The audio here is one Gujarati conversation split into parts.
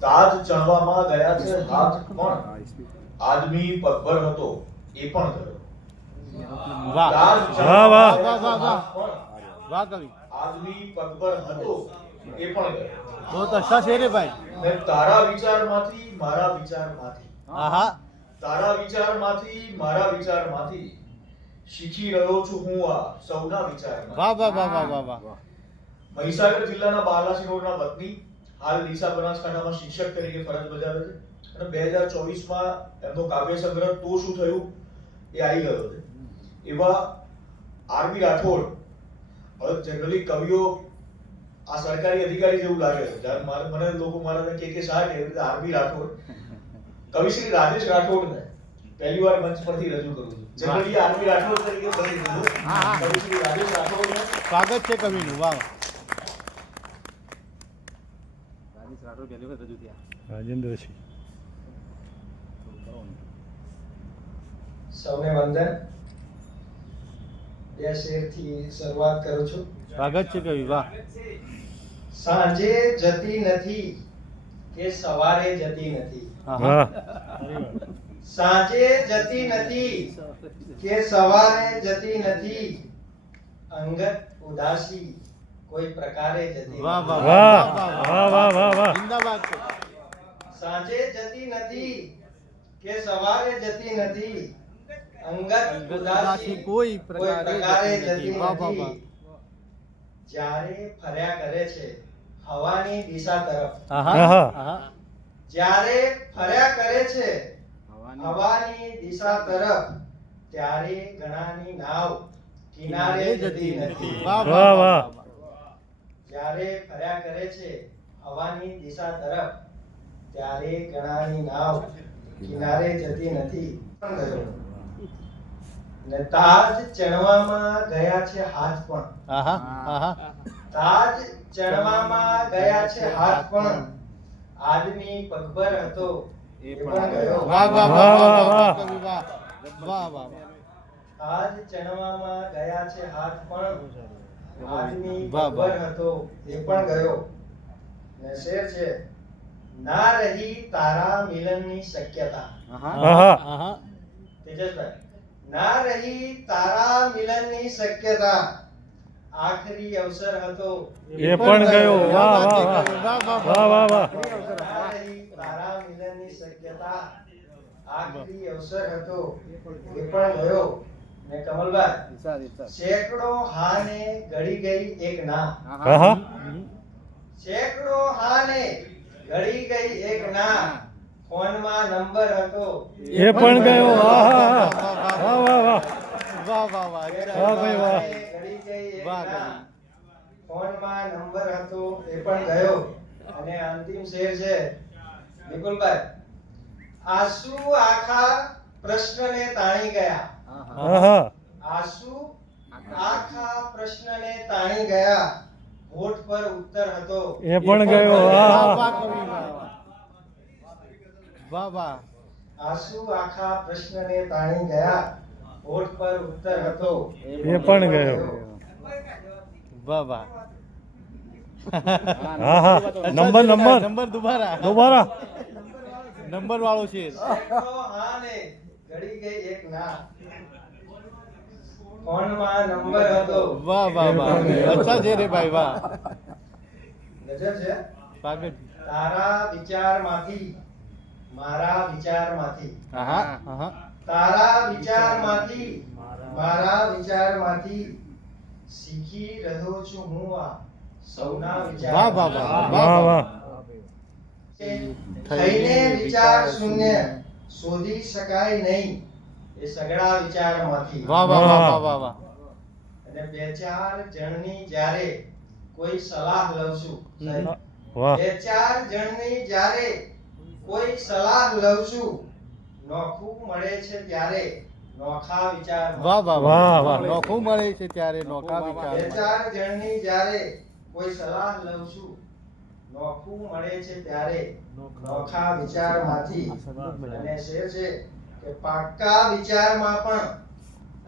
તાજ ચણવામાં ગયા છે હાથ પણ આદમી પગભર હતો એ પણ ગયો તાજ ચણવામાં વાહ, ગયા વાહ, છે વાહ, હાથ પણ વાહ. કવિ. આદમી પગભર હતો એ પણ ગયો બહુ અચ્છા છે રે ભાઈ. ને તારા વિચારમાંથી મારા વિચારમાંથી. આહા. તારા વિચારમાંથી મારા વિચારમાંથી શીખી રહ્યો છું હું આ સૌના વિચાર વાહ વાહ વાહ વાહ વાહ વાહ. મહીસાગર જિલ્લાના બાલાસી રોડના વતની હાલ ડીસા બનાસકાંઠામાં શિક્ષક તરીકે ફરજ બજાવે છે. અને બે હજાર ચોવીસમાં એમનો કાવ્ય સંગ્રહ તો શું થયું? એ આવી ગયો છે. એવા આરબી રાઠોડ હવે જનરલી કવિઓ આ સરકારી અધિકારી જેવું લાગે છે. મને લોકો મારા કે K Shah K R B Rathod. કવિ શ્રી રાજેશ રાઠોડને પહેલી વાર મંચ પરથી રજૂ કરું છું. જનરલી આરબી રાઠોડ તરીકે બની દીધું હા, હા. કવિ શ્રી રાજેશ રાઠોડને સ્વાગત છે કવિનું. વાહ. વાહ રાજેન્દ્રસિંહ સૌને વંદન બે શેરથી શરૂઆત કરું છું. સ્વાગત છે કવિ વાહ. સાંજે જતી નથી કે સવારે જતી નથી? સાંજે જતી નથી કે સવારે જતી નથી? અંગત ઉદાસી. કોઈ પ્રકારે જતી વાહ વાહ વાહ વાહ, વાહ, વાહ, વાહ. જિંદાબાદ સાંજે જતી નથી કે સવારે જતી નથી અંગત ઉદાસી કોઈ પ્રકારે જતી નથી. વાહ, વાહ, જ્યારે ફર્યા કરે છે હવાની દિશા તરફ આહા આહા. આહા જ્યારે ફર્યા કરે છે હવાની દિશા તરફ ત્યારે ઘણાની નાવ કિનારે જતી નથી વાહ. વાહ જ્યારે ફર્યા કરે છે હવાની દિશા તરફ ત્યારે ગણાની નાવ કિનારે જતી નથી. ને તાજ ચણવામાં ગયા છે હાથ પણ. આહા આહા. તાજ ચણવામાં ગયા છે હાથ પણ. આદમી પગભર હતો. એ પણ ગયો. વાહ વાહ વાહ વાહ, વાહ વાહ, વાહ વાહ. વાહ વાહ વાહ વાહ. તાજ ચણવામાં ગયા છે હાથ પણ. આદમી ગબ્બર હતો એ પણ ગયો. ને શેર છે ના રહી તારા મિલનની શક્યતા. તેજસભાઈ ના રહી તારા મિલનની શક્યતા. આખરી અવસર હતો. એ પણ ગયો. વાહ વાહ વાહ વાહ વાહ. વાહ તારા મિલનની શક્યતા. આખરી અવસર હતો. એ પણ ગયો. ને કમલભાઈ સેંકડો હાને ઘડી ગઈ એક ના. આહા. સેંકડો હાને ઘડી ગઈ એક ના. ફોનમાં નંબર હતો. એ પણ ગયો. આહા. વાહ વાહ વાહ. વાહ વાહ વાહ. વાહ ભાઈ વાહ. ઘડી ગઈ એક ના. ફોનમાં નંબર હતો એ પણ ગયો. અને અંતિમ શેર છે. નિકુલભાઈ આંસુ આખા પ્રશ્નને તાણી ગયા. આંસુ આખા પ્રશ્નને તાણી ગયા. હોઠ પર ઉત્તર હતો. એ પણ ગયો વાહ આહા. વાહ આંસુ આખા પ્રશ્નને તાણી ગયા. હોઠ પર ઉત્તર હતો. એ પણ ગયો. વાહ વાહ. Number number. નંબર દુબારા. દુબારા. નંબર વાળો છે. સેંકડો હા ને ઘડી ગઈ એક ના. ફોનમાં નંબર હતો. વાહ વાહ વાહ. અચ્છા છે રે ભાઈ વાહ. ગજબ છે? સ્વાગત તારા વિચારમાંથી મારા વિચારમાંથી. હા હા તારા વિચારમાંથી મારા વિચારમાંથી શીખી રહ્યો છું હું આ સૌના વિચાર. વાહ વાહ વાહ. વાહ વાહ. થઈને વિચાર શૂન્ય શોધી શકાય નહીં. એ સગળા વિચારમાંથી. વાહ વાહ વાહ વાહ. વાહ વાહ. અને બે ચાર જણની જ્યારે કોઈ સલાહ લઉં છું વાહ. બે ચાર જણની જ્યારે કોઈ સલાહ લઉં છું નોખું મળે છે ત્યારે નોખા વિચાર વાહ વાહ વાહ, વાહ નોખું મળે છે ત્યારે નોખા બે ચાર જણની જ્યારે કોઈ સલાહ લઉં છું નોખું મળે છે ત્યારે નોખા વિચારમાંથી. અને શેર છે કે પાકા વિચારમાં પણ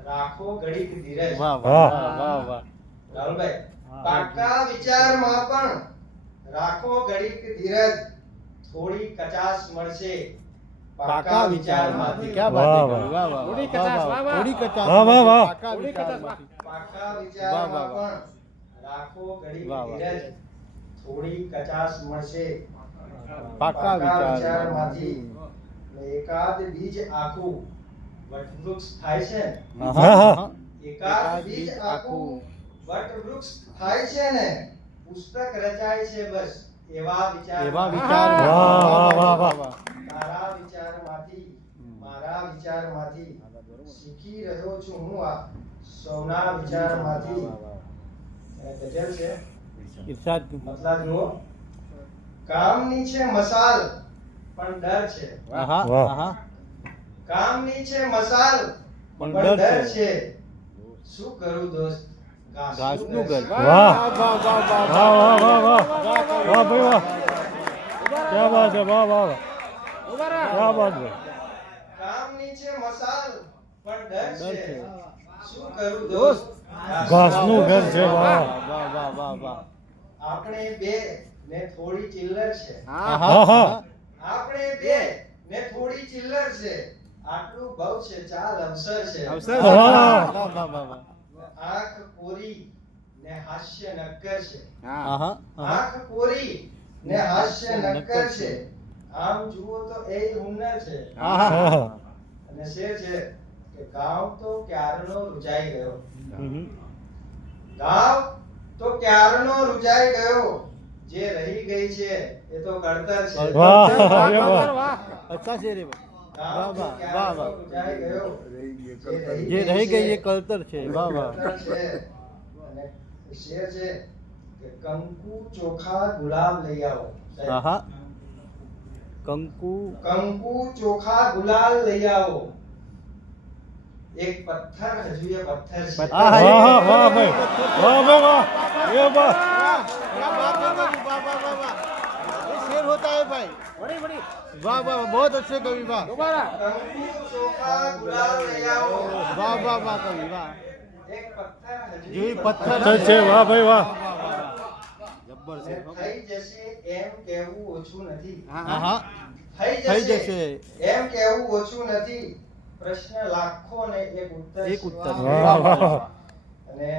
રાખો ઘડીક ધીરજ. વાહ વાહ વાહ વાહ રાહુલભાઈ પાકા વિચારમાં પણ રાખો ઘડીક ધીરજ. થોડી કચાશ મળશે. પાકા વિચારમાંથી. ક્યાં વાત વાહ. કરી? વાહ. વાહ થોડી કચાશ, વાહ, વાહ. થોડી કચાશ વાહ, વાહ, વાહ. થોડી કચાશ, પાકા વિચારમાં. પણ રાખો ઘડી વાહ, વાહ. ધીરજ. થોડી કચાશ મળશે. પાકા વિચારમાંથી. એકાદ બીજ આખું. વટવૃક્ષ થાય છે. એકાદ બીજ આખું. વટવૃક્ષ થાય છે ને? પુસ્તક રચાય છે બસ. એવા વિચાર. એવા વિચાર. વાહ, વાહ, વાહ, વાહ. તારા વિચારમાંથી મારા વિચારમાંથી શીખી રહ્યો છું હું આ સૌના વિચારમાંથી. ગજલ છે? મતલબ જુઓ. કામની છે મસાલ. પણ ડર છે. કામની છે મસાલ પણ પણ ડર ડર છે. શું કરું દોસ્ત ઘાસનું ઘર વાહ. વાહ, વાહ, વાહ, વાહ, વાહ, વાહ, વાહ, ભાઈ, વાહ. છે. ક્યાં બાત છે કામની છે મસાલ પણ ડર છે. શું કરું દોસ્ત. ઘાસનું ઘર છે વાહ વાહ, વાહ, વાહ, વાહ. આપણે બે ને થોડી ચિલ્લર છે હા. આહા. આપણે બે ને થોડી ચિલ્લર છે. આટલું બહુ છે ચાલ અવસર છે. અવસર. આંખ પૂરી ને હાસ્ય નક્કર છે. આંખ પૂરી ને હાસ્ય નક્કર છે. આમ જુઓ તો એ હુન્નર છે. અને શેર છે કે ગાવ તો ક્યારનો રૂજાઈ ગયો. ગાવ તો ક્યારનો રૂજાઈ ગયો? જે રહી ગઈ છે એ તો કળતર છે વાહ. વાહ, અરે વાહ. વાહ, વાહ. અચ્છા છે રે ભાઈ. ગાવ વાહ, તો વાહ, વાહ, ક્યારનો વાહ. રૂજાઈ ગયો જે રહી ગઈ એ કળતર છે વાહ વાહ કળતર છે અને શેર છે કે કંકુ ચોખા ગુલાબ લઈ આવો સાહેબ. આહા કંકુ કંકુ ચોખા ગુલાલ લઈ આવો એક પથ્થર હજુ એ પથ્થર છે આહા. વાહ વાહ ભાઈ વાહ ભાઈ વાહ એ વાહ क्या बात है कवि वाह वाह वाह वाह ये शेर होता है भाई વળી, વળી. वाह वाह बहुत अच्छे कवि वाह ઉભા રહો. કંકુ ચોખા ગુલાલ લઈ આવો वाह वाह वाह कवि वाह એક પથ્થર હજુ જે એ પથ્થર પથ્થર છે વાહ ભાઈ વાહ વાહ વાહ વાહ જબ્બર ને છે થઈ જશે એમ કહેવું ઓછું નથી હા, હા. આહા થઈ થઈ જશે જશે. એમ કહેવું ઓછું નથી પ્રશ્ન લાખો ને એક ઉત્તર એક છે. ઉત્તર વાહ, વાહ વાહ વાહ. વાહ અને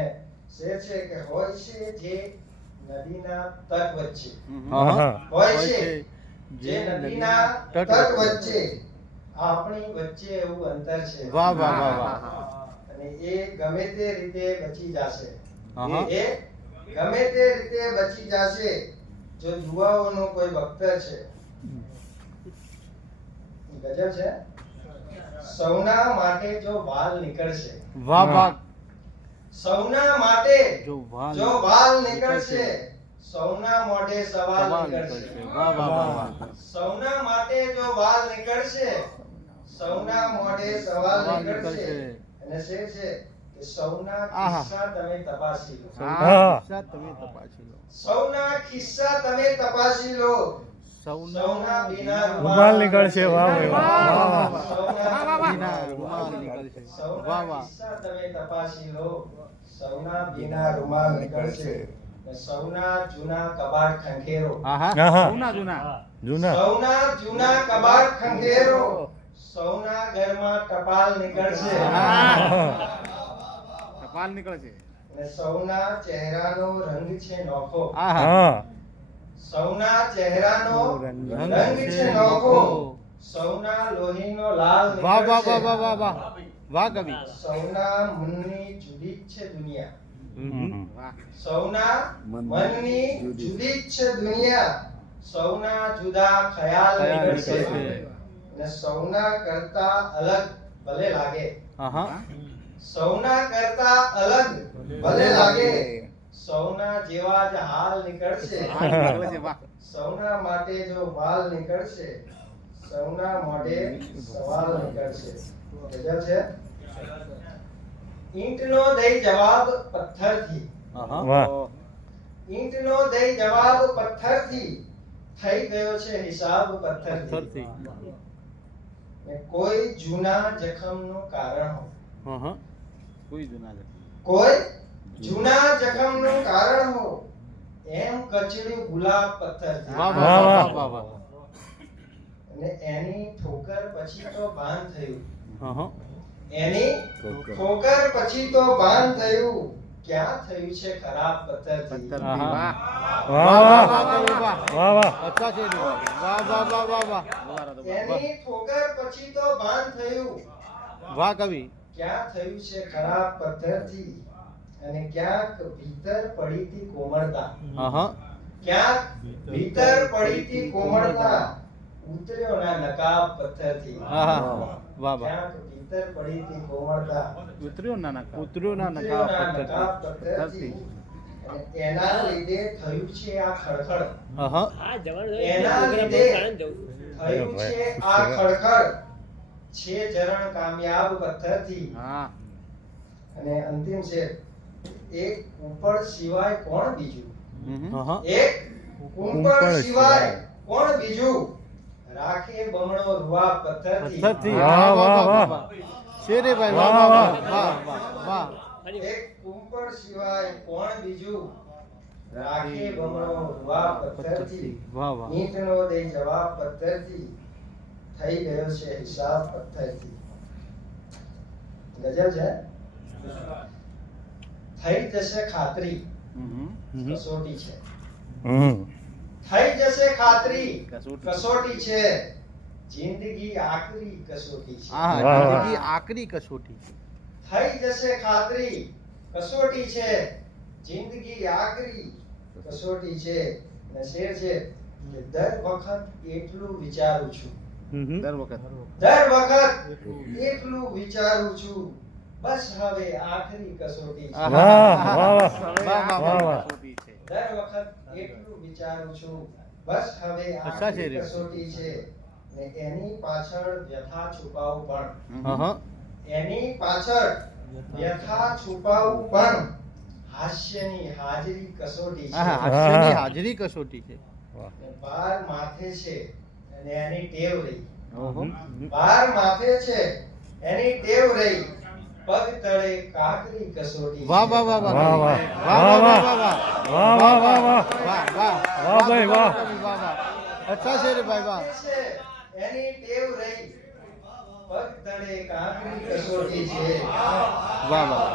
શેર છે કે હોય છે જે નદીના તટ વચ્ચે. હોય હોય છે. છે. જે નદીના તટ વચ્ચે. આપણી વચ્ચે એવું અંતર છે. વાહ વાહ વાહ વાહ. અને એ ગમે તે રીતે બચી જશે. એ ગમે તે રીતે બચી જશે જો યુવાઓનો કોઈ ભક્ત છે. ગજબ છે? સૌના માટે જો વાલ નીકળશે. વાહ વાહ. સૌના માટે જો વાલ જો વાલ નીકળશે, સૌના મોઢે સવાલ નીકળશે. વાહ વાહ વાહ સૌના માટે જો વાલ નીકળશે સૌના મોઢે સવાલ નીકળશે. અને છે છે કે સૌના. કિસ્સા તમે તપાસી લો. કિસ્સા તમે તપાસી લો. સૌના કિસ્સા તમે તપાસી લો. સૌના સૌના બિના રૂમાલ નીકળશે. વાહ વાહ. સૌના વાહ સૌના વાહ કિસ્સા તમે તપાસી લો. સૌના બિના રૂમાલ નીકળશે. સૌના જૂના કબાટ ખંખેરો. આહા. આહા. જૂના, જૂના. જૂના. સૌના જૂના કબાટ ખંખેરો. સૌના ઘરમાં ટપાલ નીકળશે. ટપાલ નીકળશે. અને સૌના ચહેરાનો રંગ છે નોખો. આહા. સૌના ચહેરાનો રંગ રંગ છે નોખો. સૌના લોહીનો લાલ વાહ વાહ વાહ વાહ વાહ. વાહ કવિ. સૌના મનની જુદી છે દુનિયા. સૌના મનની જુદી છે દુનિયા. સૌના જુદા ખ્યાલ નીકળશે. સૌના કરતા અલગ ભલે લાગે. સૌના કરતા અલગ ભલે લાગે. સૌના જેવા જ હાલ નીકળશે. સૌના માટે જો માલ નીકળશે સૌના મોઢે સવાલ નીકળશે. ગજબ છે. ઈંટનો દઈ જવાબ પથ્થરથી. આહા. વાહ. ઈંટનો દઈ જવાબ પથ્થરથી થઈ ગયો છે હિસાબ પથ્થરથી. કોઈ જૂના જખમનું કારણ હો કોઈ જૂના જખમ. કોઈ જૂના જખમનું કારણ હો એમ કચડ્યું ગુલાબ પથ્થરથી. વાહ વાહ, વાહ વાહ. વાહ વાહ વાહ. અને એની ઠોકર પછી તો બાંધ થયું. હા એની ઠોકર. પછી તો ભાન થયું. ક્યાં થયું છે ખરાબ પથ્થર. વાહ વાહ વાહ વાહ કવિ વાહ વાહ. વાહ અચ્છા છે વાહ વાહ વાહ વાહ વાહ. તો એની ઠોકર પછી તો ભાન થયું. વાહ કવિ. ક્યાં થયું છે ખરાબ પથ્થરથી અને ક્યાંક ભીતર પડી હતી કોમળતા ક્યાંક ભીતર પડી હતી કોમળતા? ઉતર્યો ના નકાબ પથ્થરથી થી વાહ વાહ. ક્યાંક ભીતર પડી હતી કોમળતા. ઉતર્યો ના ના ઉતર્યો ના નકા ના નકાબ અને એના લીધે થયું છે આ ખડખડ. આહા એના લીધે થયું છે આ ખડખડ. છે ચરણ કામયાબ પથ્થરથી. હા. અને અંતિમ છે એક ઉપર સિવાય કોણ બીજું? એક સિવાય સિવાય. કોણ બીજું? રાખે બમણો રૂવા પથ્થરથી પથ્થરથી વાહ, વાહ, વાહ. શેરે ભાઈ વાહ વાહ, વાહ વાહ. એક કુંપળ સિવાય કોણ બીજું? રાખે બમણો રૂવા પથ્થરથી વાહ વાહ. ઈંટનો દે જવાબ પથ્થરથી થઈ ગયો છે હિસાબ પથ્થરથી ગજબ છે? થઈ જશે ખાતરી. હમ હમ. કસોટી છે. હમ. થઈ જશે ખાતરી. કસોટી. છે. જિંદગી આકરી કસોટી છે. જિંદગી આકરી કસોટી. થઈ જશે ખાતરી. કસોટી છે. જિંદગી આકરી કસોટી છે. અને શેર છે દર વખત એટલું વિચારું છું. દર વખત. દર વખત એટલું વિચારું છું. બસ હવે આખરી કસોટી છે. આહા. વાહ વાહ વાહ. વાહ, વાહ, વાહ, વાહ. કસોટી છે દર વખત એટલું વિચારું છું. બસ હવે રે. કસોટી છે ને એની પાછળ વ્યથા છુપાવું પણ. એની પાછળ વ્યથા છુપાવું પણ હાસ્યની હાજરી કસોટી છે. હાસ્યની હાજરી કસોટી છે. બાર માથે છે અને એની ટેવ રહી. બાર માથે છે એની ટેવ રહી. પગ તળે કાકરી કસોટી વાહ વાહ વાહ વાહ વાહ, વાહ. વાહ વાહ વાહ વાહ વાહ, વાહ, વાહ, વાહ. વાહ ભાઈ, વાહ. અચ્છા છે રે ભાઈ વાહ છે એની ટેવ રહી પગ તળે કાકરી કસોટી છે વાહ વાહ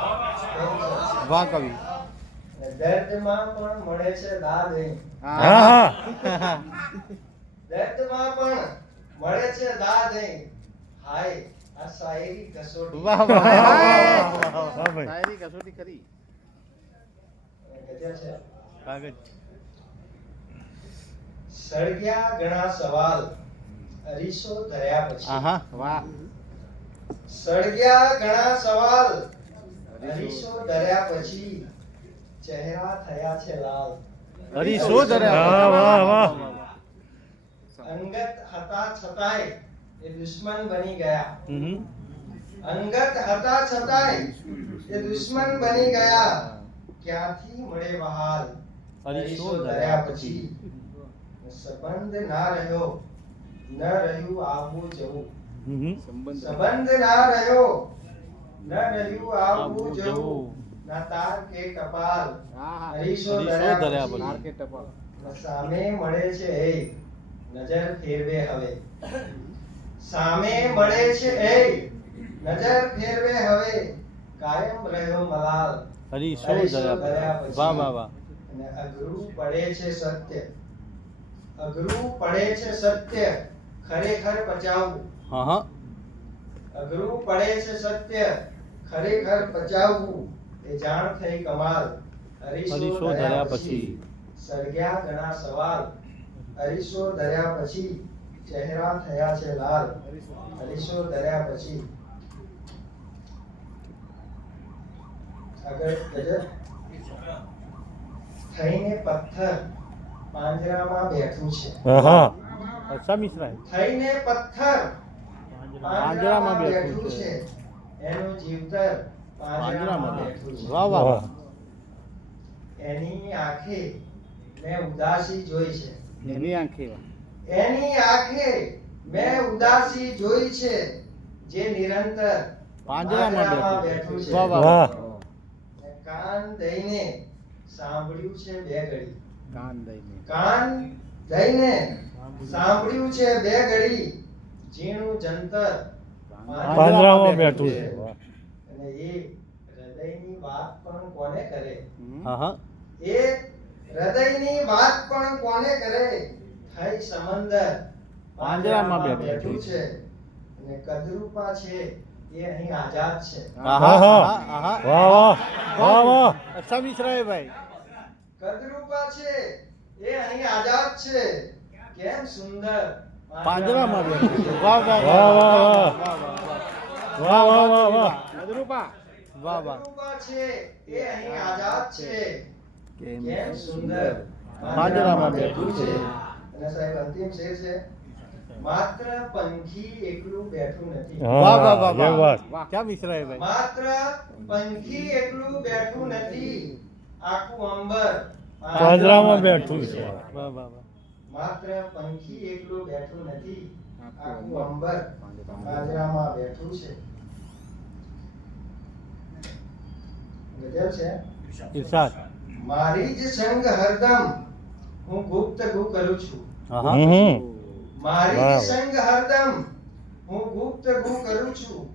વાહ કવિ દર્દમાં પણ મળે છે દાદ હા હા દર્દમાં પણ મળે છે દાદ હાય શાયરી કસોટી. વાહ વાહ વાહ વાહ વાહ વાહ ભાઈ. શાયરી કસોટી ખરી. ગજબ છે. કાગજ. સળગ્યા ઘણા સવાલ. અરીસો ધર્યા પછી. આહા વાહ. સળગ્યા ઘણા સવાલ. અરીસો. ધર્યા પછી ચહેરા થયા છે લાલ. હરીશો ધર્યા વાહ, વાહ, વાહ. અંગત હતા છતાંય એ દુશ્મન બની ગયા. અંગત હતા છતાંય એ દુશ્મન બની ગયા. ક્યાંથી મળે વહાલ? અરીસો ધર્યા પછી. સંબંધ ના રહ્યો. ન રહ્યું આવવું જવું. સંબંધ ના રહ્યો. ન રહ્યું આવવું આવવું જવું. ના તાર કે ટપાલ. હરીશો ધર્યા પછી. તાર કે સામે મળે છે એ. નજર ફેરવે હવે. સામે મળે છે એ. નજર ફેરવે હવે. કાયમ રહ્યો મલાલ. હરી પછી પછી. વાહ વાહ વાહ. અને અઘરું પડે છે સત્ય. અઘરું પડે છે સત્ય. ખરેખર પચાવવું. હા હા. અઘરું પડે છે સત્ય. ખરેખર પચાવવું. એ જાણ થઈ કમાલ. હરીશો ધર્યા પછી. સળગ્યા ઘણા સવાલ. હરીશો ધર્યા પછી. ચહેરા થયા છે લાલ. હરીશો ધર્યા પછી આગળ થઈને પથ્થર પાંજરામાં બેઠું છે. થઈને પથ્થર પાંજરામાં બેઠું છે. એનું જીવતર પાંજરામાં બેઠું છે. વાહ વાહ. એની આંખે મેં ઉદાસી જોઈ છે. એની આંખે. એની આંખે મેં ઉદાસી જોઈ છે જે નિરંતર પાંજરામાં બેઠું છે. વાહ કાન દઈને સાંભળ્યું છે બે ઘડી. કાન દઈને. કાન દઈને સાંભળ્યું. છે બે ઘડી. ઝીણું જંતર પાંજરામાં બેઠું છે. અને એ હૃદયની વાત પણ કોને કરે? હા હા. એ હૃદયની વાત પણ કોને કરે? થઈ સમંદર પાંજરામાં બેઠું છે. અને કદરૂપા છે એ અહીં આઝાદ છે. આહા આહા આહા. વાહ વાહ. વાહ વાહ. અચ્છા મિશ્રાભાઈ કદરૂપા છે એ અહીં આઝાદ છે. કેમ સુંદર? પાંજરામાં બેઠું વાહ વાહ વાહ, વાહ, વાહ વાહ. વાહ વાહ કદરૂપા. વાહ વાહ. કદરૂપા છે એ અહીં આઝાદ છે. કેમ કેમ સુંદર? પાંજરામાં બેઠું છે. અને સાહેબ અંતિમ શેર છે. માત્ર પંખી એકલું બેઠું નથી. હા, વાહ વાહ વાહ જય વાહ. વાત. ક્યાં મિશ્રાભાઈ માત્ર પંખી એકલું બેઠું નથી. આખું અંબર. પાંજરામાં બેઠું છે. વાહ વાહ વાહ. માત્ર પંખી એકલું બેઠું નથી. આખું અંબર. પાંજરામાં બેઠું છે. ગઝલ છે. ઇરશાદ મારી જ સંગ હરદમ હું ગુપ્ત ગુ કરું છું મારી સંગ હરદમ હું ગુપ્ત ગુ કરું છું.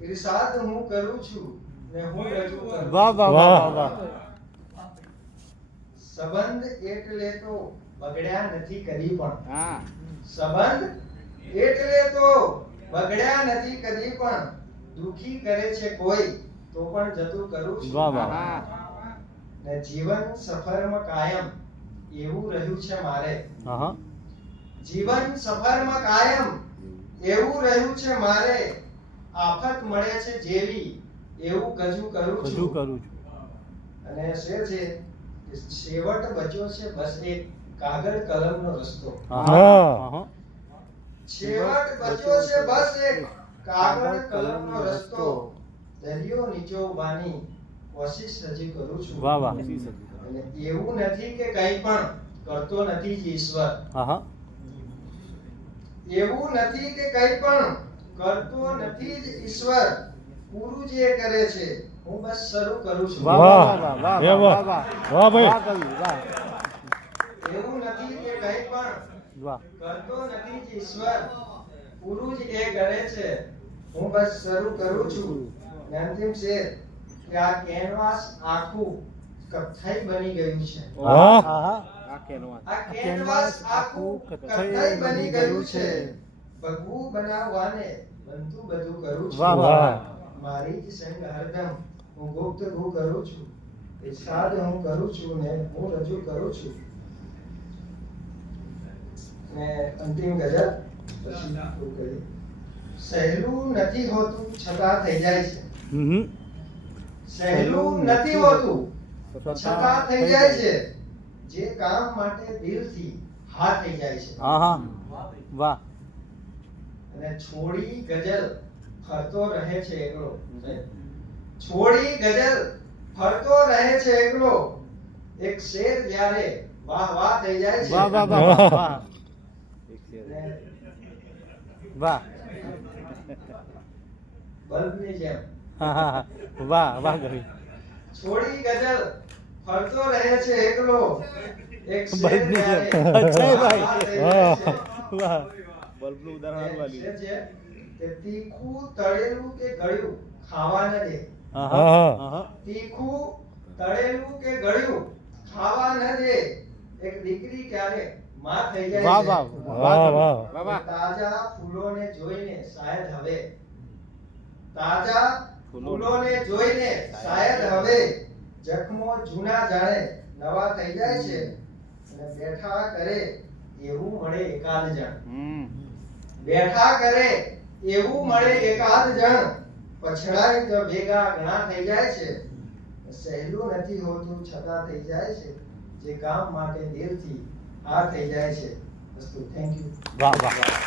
ઇરશાદ હું કરું છું ને હું રજૂ કરું વાહ વાહ. વાહ વાહ. સંબંધ એટલે તો બગડ્યા નથી કદી પણ. હા. સંબંધ એટલે તો બગડ્યા નથી કદી પણ. દુખી કરે છે કોઈ તો પણ જતું કરું છું. વાહ વાહ. ને જીવન સફરમાં કાયમ એવું રહ્યું છે મારે. જીવન સફરમાં કાયમ એવું રહ્યું છે મારે. આફત મળે છે જેવી એવું ગજુ કરું છું. કરું છું. અને શેર છે છેવટ બચ્યો છે બસ એક કાગળ કલમનો રસ્તો. છેવટ બચ્યો છે બસ એક કાગળ કલમનો રસ્તો. દરિયો નીચોવવાની કોશિશ હજી કરું છું. વાહ વાહ. અને એવું નથી કે કંઈ પણ કરતો નથી જ ઈશ્વર. હા એવું નથી કે કંઈ પણ કરતો નથી જ ઈશ્વર. પૂરું જે કરે છે હું બસ શરૂ કરું છું. વાહ વાહ વાહ વાહ વાહ વાહ. ભાઈ. વાહ એવું નથી કે કંઈ પણ વાહ. કરતો નથી જ ઈશ્વર. પૂરું જ એ કરે છે હું બસ શરૂ કરું છું. અંતિમ છે કે આ કેનવાસ આખું કથાઈ બની ગયું છે. આ કેનવાસ. આખું કથ્થઈ બની ગયું છે. ભગવું બનાવવાને બનતું બધું કરું છું. વાહ વાહ. મારી જ સંગ હરદમ હું ગુપ્ત કરું છું. ઇરશાદ હું કરું છું ને હું રજૂ કરું છું. ને અંતિમ ગઝલ પછી સહેલું નથી હોતું છતાં થઈ જાય છે. સહેલું નથી હોતું. છતાં થઈ જાય છે. જે કામ માટે દિલથી હા થઈ જાય છે. આહા વાહ અને છોડી ગજલ ફરતો રહે છે એકલો. છોડી ગજલ ફરતો રહે છે એકલો. એક શેર જ્યારે વાહ વાહ થઈ જાય છે. વાહ વાહ વાહ વાહ. બલ્બની જેમ હા હા હા. વાહ વાહ કવિ છોડી ગઝલ ફરતો રહે છે એકલો એક શેર બલ્બની જેમ. અચ્છા ભાઈ. વાહ વાહ થઈ જાય છે. કે તીખું તળેલું કે ગળ્યું ખાવા ન દે તીખું તળેલું કે ગળ્યું ખાવા ન દે એક દીકરી ક્યારે માં થઈ જાય વાહ. વાહ. વાહ વાહ તાજા ફૂલોને જોઈને શાયદ હવે તાજા ફૂલોને જોઈને શાયદ હવે જખમો જૂના જાણે નવા થઈ જાય છે અને બેઠા કરે એવું મળે એકાદ જણ. બેઠા કરે એવું મળે એકાદ જણ. પછડાય તો ભેગા ઘણા થઈ જાય છે. સહેલું નથી હોતું છતાં થઈ જાય છે. જે કામ માટે દિલથી આ થઈ જાય છે. વસ્તુ. થેન્ક યુ વાહ. વાહ.